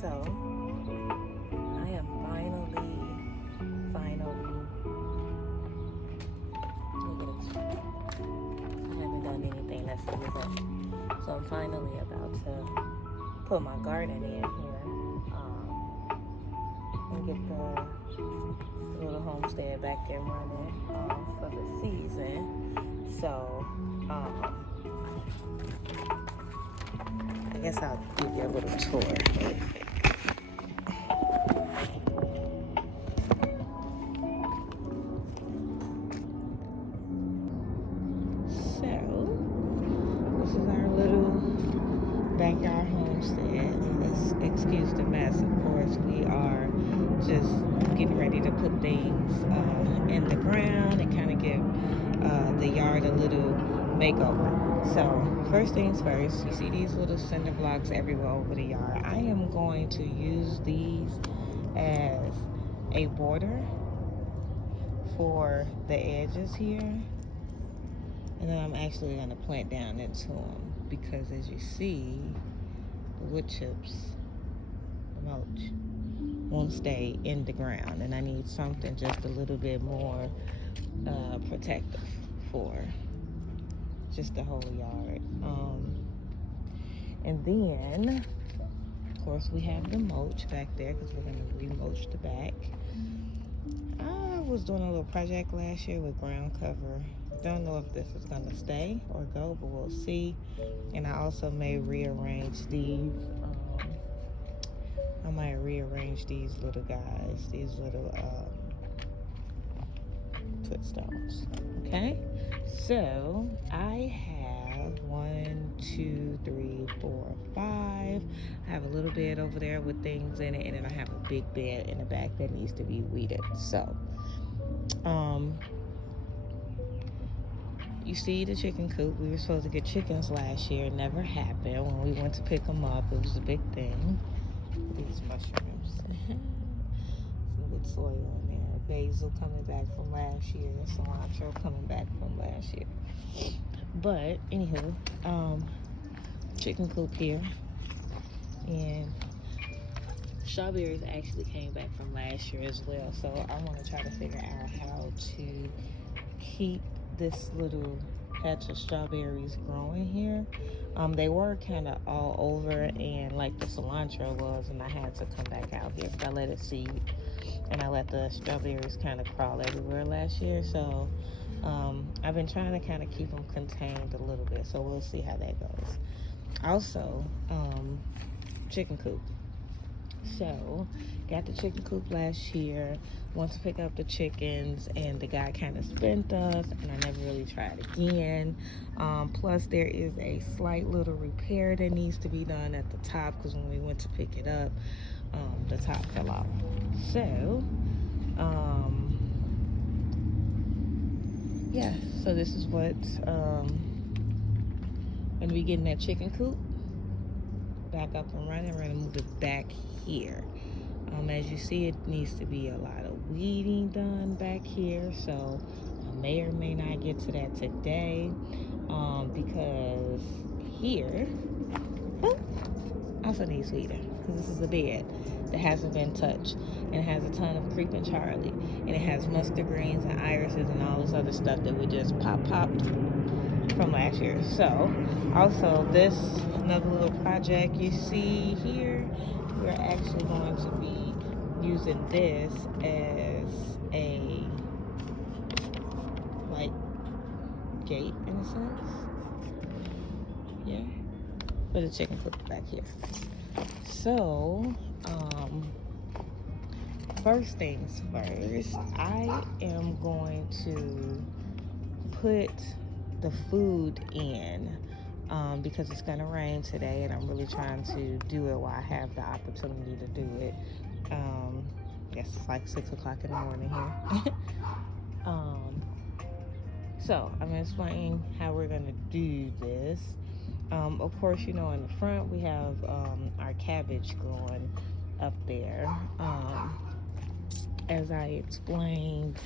So I am finally, look at this. I haven't done anything this season. So I'm finally about to put my garden in here and get the little homestead back and running for the season. So I guess I'll give you a little tour really quick. So this is our little backyard homestead. Excuse the mess, of course. We are just getting ready to put things in the ground and kind of give the yard a little makeover. So first things first, you see these little cinder blocks everywhere over the yard. I am going to use these as a border for the edges here, and then I'm actually going to plant down into them because, as you see, the wood chips, the mulch, won't stay in the ground, and I need something just a little bit more protective for just the whole yard. And then, of course, we have the mulch back there because we're going to re-mulch the back. I was doing a little project last year with ground cover. Don't know if this is going to stay or go, but we'll see. And I also may rearrange these. I might rearrange these little guys, these little footstones. Okay, so I have 1, 2, 3, 4, 5. I have a little bed over there with things in it, and then I have a big bed in the back that needs to be weeded. So you see the chicken coop. We were supposed to get chickens last year. It never happened. When we went to pick them up, it was a big thing. These mushrooms. Some good soil in there. Basil coming back from last year. Cilantro coming back from last year. But anywho, chicken coop here. And strawberries actually came back from last year as well. So I want to try to figure out how to keep this little patch of strawberries growing here. They were kind of all over, and like the cilantro was, and I had to come back out here because I let it seed, and I let the strawberries kind of crawl everywhere last year. So I've been trying to kind of keep them contained a little bit, so we'll see how that goes. Also, chicken coop. So got the chicken coop last year, went to pick up the chickens, and the guy kind of spent us, and I never really tried again. Plus there is a slight little repair that needs to be done at the top because when we went to pick it up, the top fell off. So yeah, so this is what going to be getting that chicken coop back up and running. We're going to move it back here. As you see, it needs to be a lot of weeding done back here, so I may or may not get to that today, because here also needs weeding because this is a bed that hasn't been touched, and it has a ton of creeping Charlie, and it has mustard greens and irises and all this other stuff that we just popped from last year. So also this another little project you see here, we're actually going to be using this as a like gate in a sense, yeah, for the chicken coop back here. So first things first, I am going to put the food in because it's gonna rain today, and I'm really trying to do it while I have the opportunity to do it. Yes, it's like 6 o'clock in the morning here. So I'm gonna explain how we're gonna do this. Of course, you know, in the front we have our cabbage growing up there. As I explained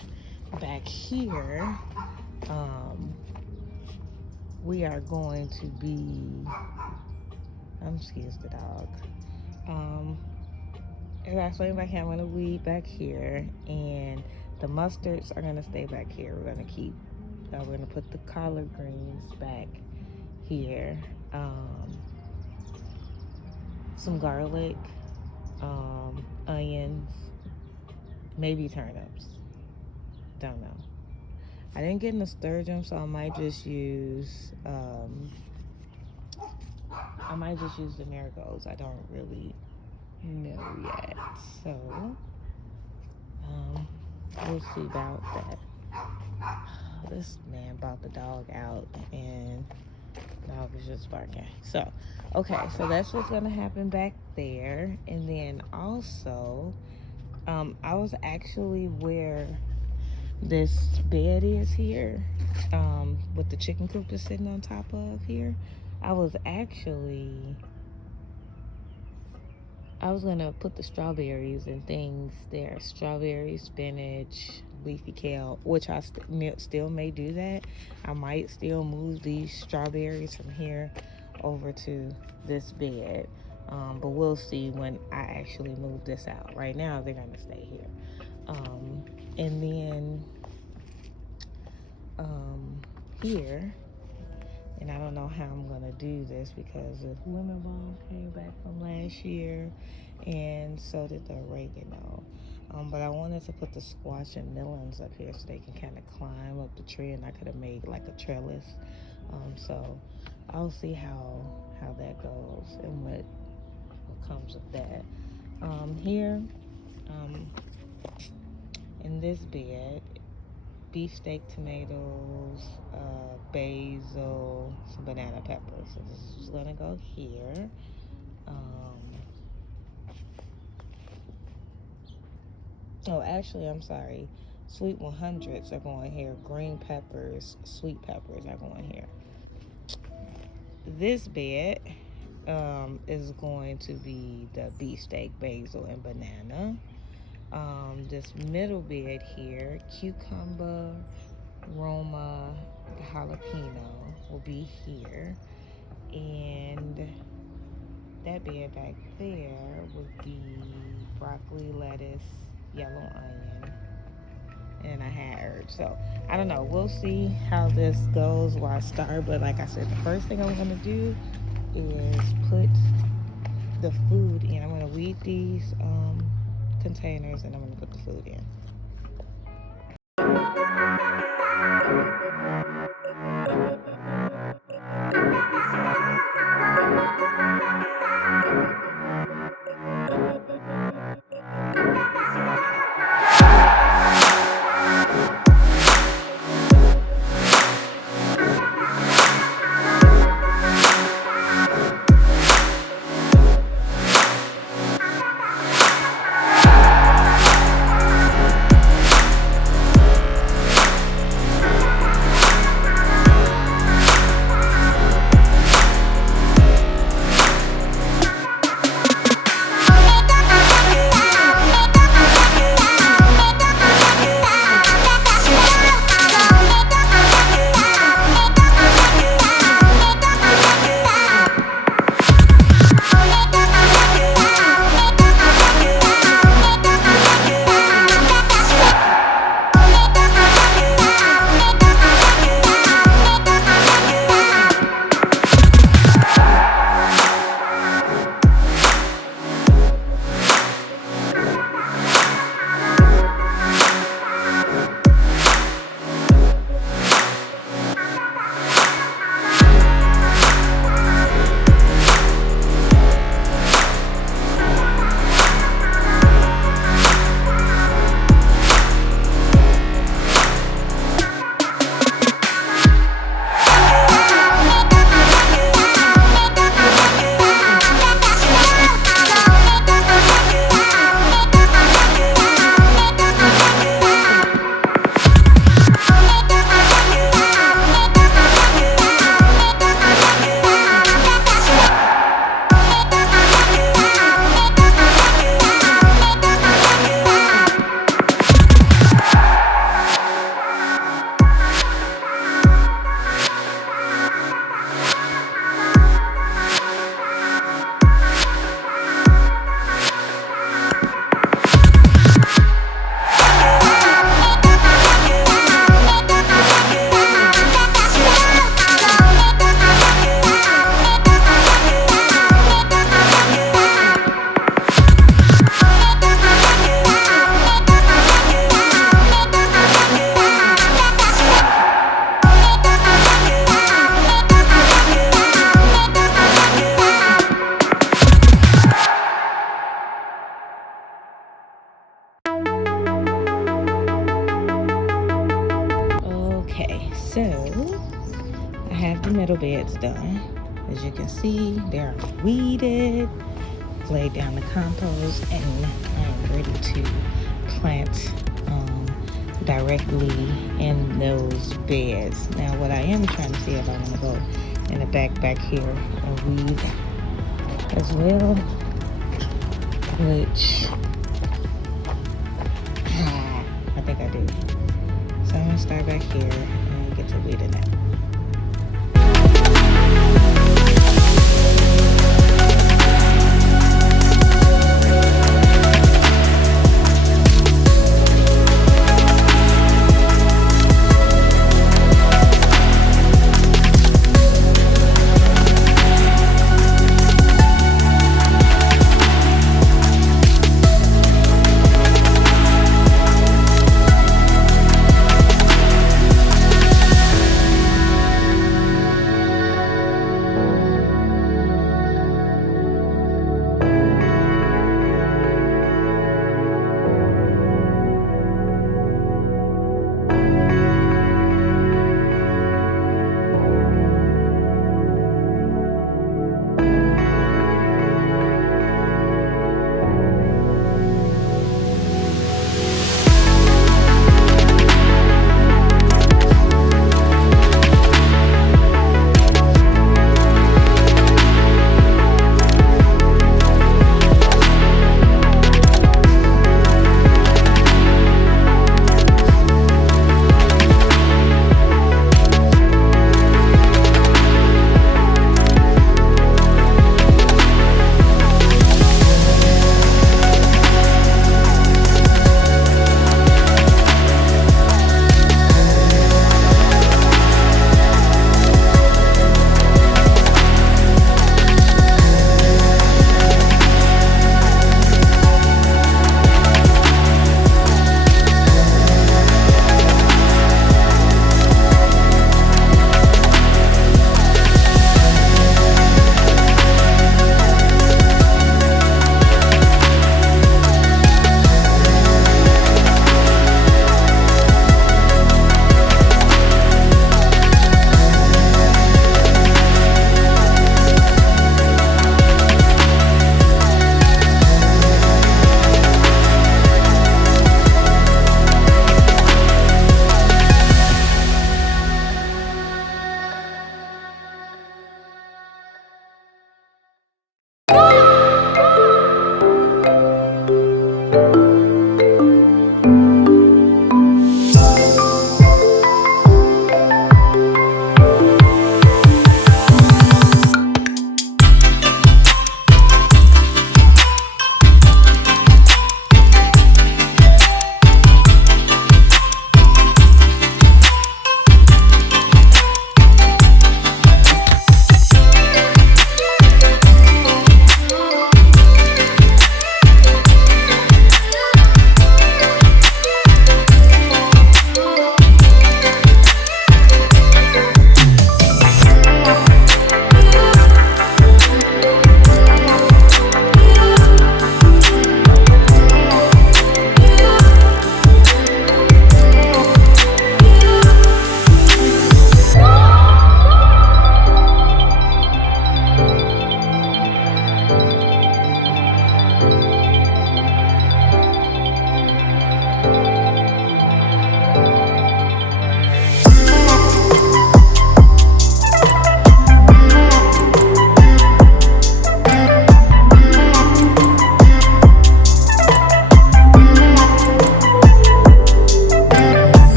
back here, we are going to be, excuse the dog, as I swing back here, I'm gonna weed back here, and the mustards are gonna stay back here. We're gonna put the collard greens back here. Some garlic, onions, maybe turnips. Don't know. I didn't get nasturtium, so I might just use the marigolds. I don't really know yet, so we'll see about that. This man brought the dog out, and the dog is just barking. So, okay, so that's what's gonna happen back there. And then also, I was actually where this bed is here, with the chicken coop is sitting on top of here. I was gonna put the strawberries and things there. Strawberries, spinach, leafy kale, which I still may do that. I might still move these strawberries from here over to this bed. But we'll see when I actually move this out. Right now, they're gonna stay here. And then here, and I don't know how I'm gonna do this because the lemon balm came back from last year, and so did the oregano. But I wanted to put the squash and melons up here so they can kind of climb up the tree, and I could have made like a trellis. So I'll see how that goes and what comes of that. Here, in this bed, beefsteak, tomatoes, basil, some banana peppers. So this is gonna go here. Oh, actually, I'm sorry. Sweet 100s are going here. Green peppers, sweet peppers are going here. This bed is going to be the beefsteak, basil, and banana. This middle bed here, cucumber, Roma, the jalapeno will be here, and that bed back there would be broccoli, lettuce, yellow onion, and I had herbs. So I don't know, we'll see how this goes while I start. But like I said, the first thing I'm gonna do is put the food in. I'm gonna weed these containers, and I'm gonna put the food in. middle bed's done. As you can see, they're weeded, laid down the compost, and I'm ready to plant directly in those beds. Now what I am trying to see if I want to go in the back here and weed as well, which I think I do. So I'm gonna start back here and get to weeding it.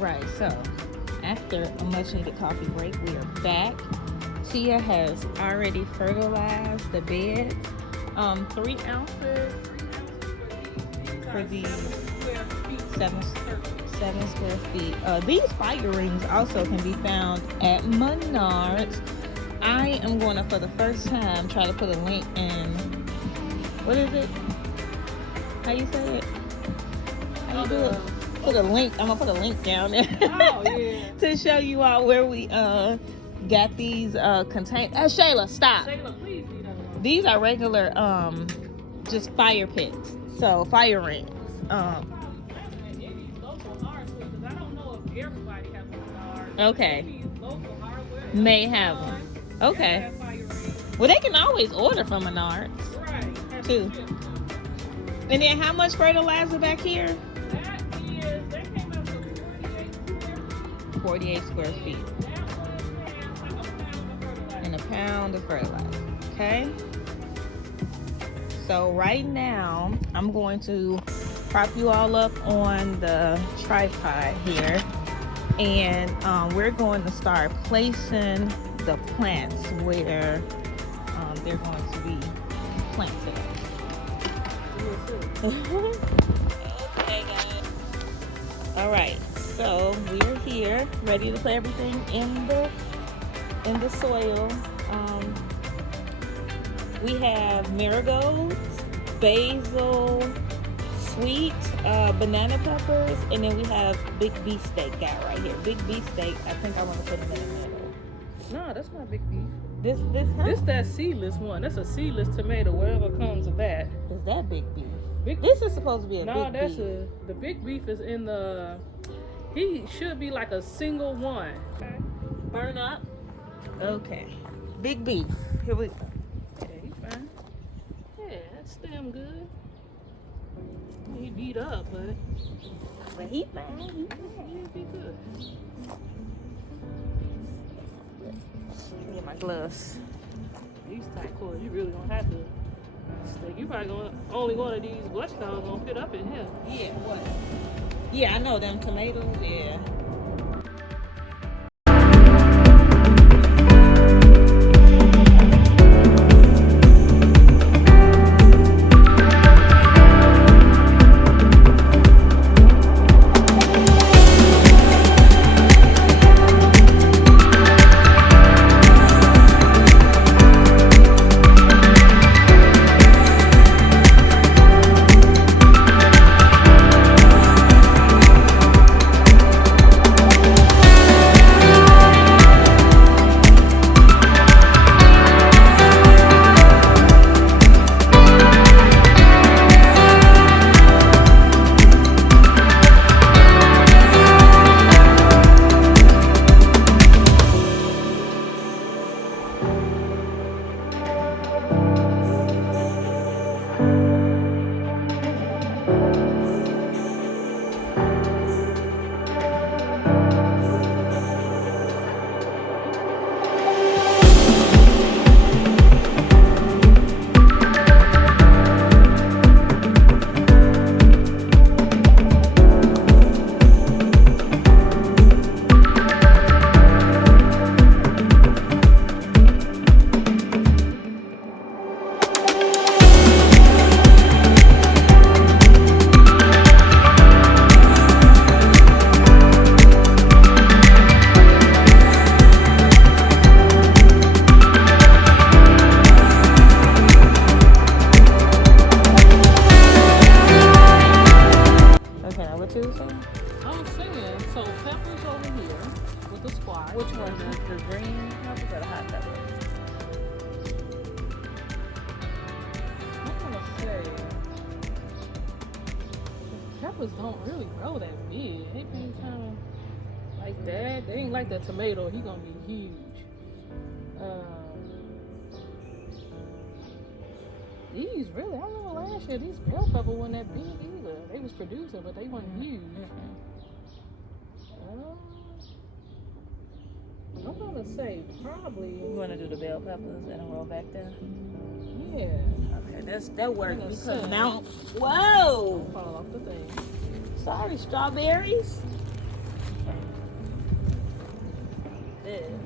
right, so after a much needed coffee break, we are back. Tia has already fertilized the beds. 3 ounces for these 7 square feet. These fire rings also can be found at Menards. I am going to, for the first time, try to put a link in. What is it? How you say it? How you do it? Put a link. I'm gonna put a link down there. Oh yeah. To show you all where we got these containers. Shayla, stop. Shayla, please leave that alone. These are regular just fire pits. So fire rings. Okay. May have them. Okay. Well, they can always order from Menards. Right. Too. And then how much fertilizer back here? That came out to 48 square feet. And a pound of fertilizer. Okay. So right now, I'm going to prop you all up on the tripod here. And we're going to start placing the plants where they're going to be planted. Okay, guys. All right, so we're here, ready to put everything in the soil. We have marigolds, basil, sweet banana peppers, and then we have big beefsteak guy right here. Big beefsteak. I think I want to put him in the middle. No, that's not big beef. This That seedless one. That's a seedless tomato. Whatever comes of that. is that big beef? Big. This is supposed to be a No, big that's beef. the big beef is in the. He should be like a single one. Okay. Burn up. Okay. Big beef. Here we go. Yeah, he's fine. Yeah, that stem good. He beat up, but But he fine. He fine. he'll be good. Get my gloves. These tight cords, you really gonna have to stick. You probably gonna only one of these blush colors gonna fit up in here. Yeah, what? Yeah, I know them tomatoes, yeah. peppers don't really grow that big. They been kind of like that. They ain't like that tomato. He gonna be huge. These really, I remember last year, these bell pepper wasn't that big either. They was producing, but they weren't huge. I'm gonna say probably. You want to do the bell peppers and roll back there? Yeah. Okay, that worked because now. Whoa! Fall off the thing. Sorry, strawberries. this.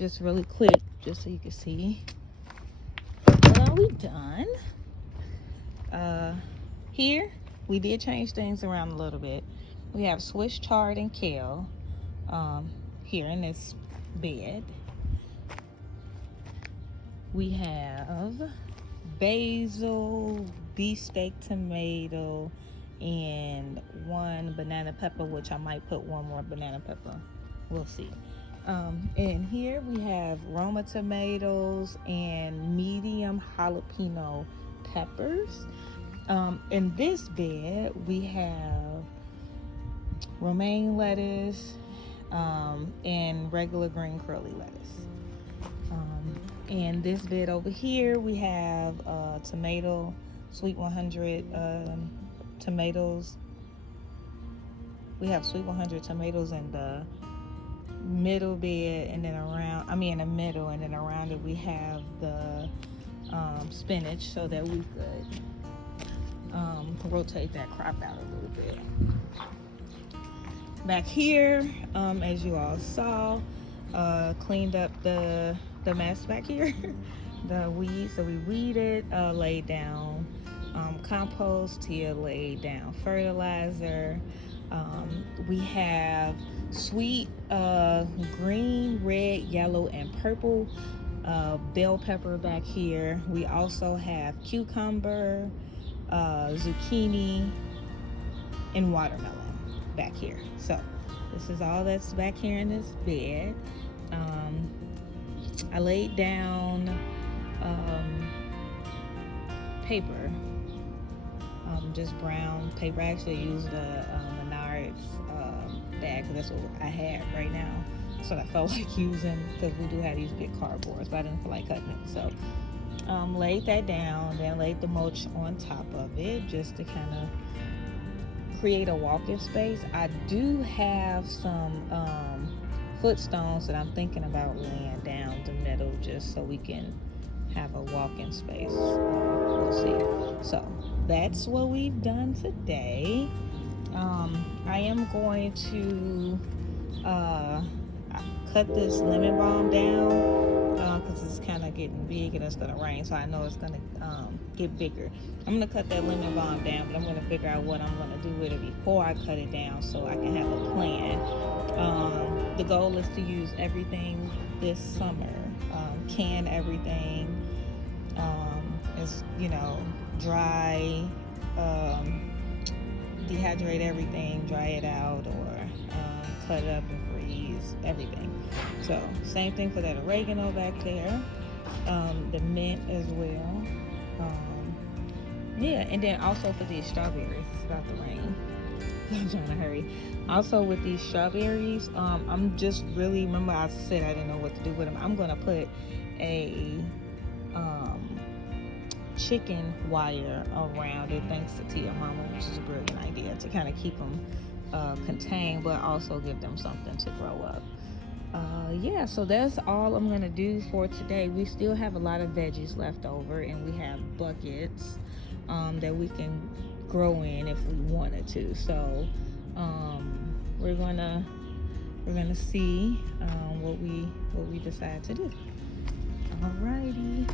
just really quick, just so you can see. are we done? Here we did change things around a little bit. We have Swiss chard and kale here in this bed. We have basil, beefsteak tomato, and one banana pepper, which I might put one more banana pepper. We'll see. And here we have Roma tomatoes and medium jalapeno peppers. In this bed, we have romaine lettuce and regular green curly lettuce. And this bed over here, we have tomato, sweet 100 tomatoes. We have sweet 100 tomatoes in the middle bed, and then in the middle, and then around it we have the spinach, so that we could rotate that crop out a little bit. Back here, as you all saw, cleaned up the mess back here, the weeds. So we weeded, laid down compost, Tia laid down fertilizer. We have sweet green, red, yellow, and purple bell pepper back here. We also have cucumber, zucchini, and watermelon back here. So this is all that's back here in this bed. I laid down paper, just brown paper. I actually used the Menards bag, because that's what I had right now. That's what I felt like using, because we do have these big cardboards, but I didn't feel like cutting it. So laid that down, then laid the mulch on top of it, just to kind of create a walking space. I do have some footstones that I'm thinking about laying down the middle, just so we can have a walking space. We'll see. So that's what we've done today. I am going to cut this lemon balm down, because it's kind of getting big and it's going to rain, so I know it's going to get bigger. I'm going to cut that lemon balm down, but I'm going to figure out what I'm going to do with it before I cut it down, so I can have a plan. The goal is to use everything this summer, can everything, dry, dehydrate everything, dry it out, or cut it up and freeze everything. So same thing for that oregano back there, the mint as well. And then also for these strawberries, it's about to rain. I'm trying to hurry. Also with these strawberries, I'm just really, remember I said I didn't know what to do with them. I'm gonna put a chicken wire around it, thanks to Tia Mama, which is a brilliant idea, to kind of keep them contained, but also give them something to grow up. So that's all I'm gonna do for today. We still have a lot of veggies left over, and we have buckets that we can grow in if we wanted to. So we're gonna see what we decide to do. Alrighty.